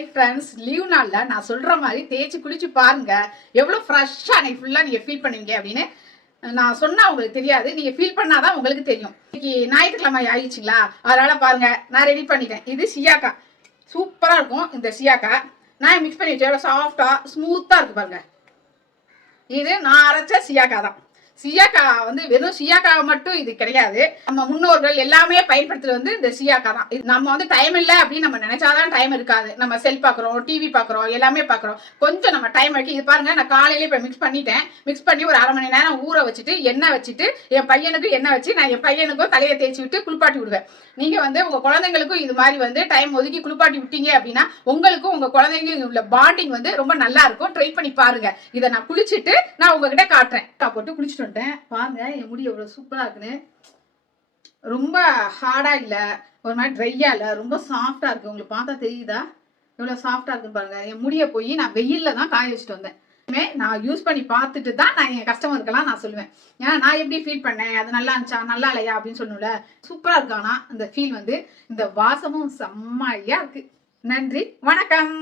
Hi friends, leave நாளில் நான் சொல்கிற மாதிரி தேய்ச்சி குளிச்சு பாருங்க. எவ்வளோ ஃப்ரெஷ்ஷாக அன்னைக்கு ஃபுல்லாக நீங்கள் ஃபீல் பண்ணுவீங்க அப்படின்னு நான் சொன்னால் உங்களுக்கு தெரியாது. நீங்கள் ஃபீல் பண்ணாதான் உங்களுக்கு தெரியும். இன்னைக்கு ஞாயிற்றுக்கிழமை ஆயிடுச்சுங்களா, அதனால் பாருங்கள் நான் ரெடி பண்ணிட்டேன். இது சியாக்கா, சூப்பராக இருக்கும். இந்த சியாக்கா நான் மிக்ஸ் பண்ணி வச்சேன். எவ்வளோ சாஃப்டாக ஸ்மூத்தாக இருக்குது பாருங்கள். இது நான் அரைச்ச சியாக்கா தான். சியாக்கா வந்து வெறும் சியாக்காவை மட்டும் இது கிடையாது. நம்ம முன்னோர்கள் எல்லாமே பயன்படுத்துறது இந்த சியாக்கா தான். நம்ம வந்து டைம் இல்லை அப்படின்னு நம்ம நினைச்சாதான் டைம் இருக்காது. நம்ம செல் பார்க்குறோம், டிவி பார்க்குறோம், எல்லாமே பார்க்குறோம். கொஞ்சம் நம்ம டைம் இருக்கு. இது பாருங்க, நான் காலையிலே இப்போ மிக்ஸ் பண்ணிட்டேன். மிக்ஸ் பண்ணி ஒரு அரை மணி நேரம் ஊற வச்சுட்டு எண்ணெய் வச்சுட்டு என் பையனுக்கு எண்ணெய் வச்சு நான் என் பையனுக்கும் தலையை தேய்ச்சி விட்டு குளிப்பாட்டி விடுவேன். நீங்க வந்து உங்க குழந்தைங்களுக்கும் இது மாதிரி வந்து டைம் ஒதுக்கி குளிப்பாட்டி விட்டீங்க அப்படின்னா உங்களுக்கும் உங்க குழந்தைங்க உள்ள பாண்டிங் வந்து ரொம்ப நல்லா இருக்கும். ட்ரை பண்ணி பாருங்க. இதை நான் குளிச்சுட்டு நான் உங்ககிட்ட காட்டுறேன். போட்டு குளிச்சுட்டு பாருங்க என் முடி எவ்வளவு சூப்பரா இருக்குன்னு. ரொம்ப ஹார்டா இல்ல, ஒரு மாதிரி ட்ரையா இல்ல, ரொம்ப சாஃப்டா இருக்கு. உங்களுக்கு பார்த்தா தெரியுதா எவ்வளவு சாஃப்டா இருக்குன்னு பாருங்க. என் முடிய போய் நான் வெயில்ல தான் காய வச்சுட்டு வந்தேன். நான் யூஸ் பண்ணி பார்த்துட்டு தான் நான் என் கஸ்டமருக்கெல்லாம் நான் சொல்லுவேன். ஏன்னா நான் எப்படி ஃபீல் பண்ணேன், அது நல்லா இருந்துச்சா நல்லா இல்லையா அப்படின்னு சொல்லணும்ல. சூப்பரா இருக்கானா இந்த ஃபீல் வந்து. இந்த வாசமும் செம்மையா இருக்கு. நன்றி, வணக்கம்.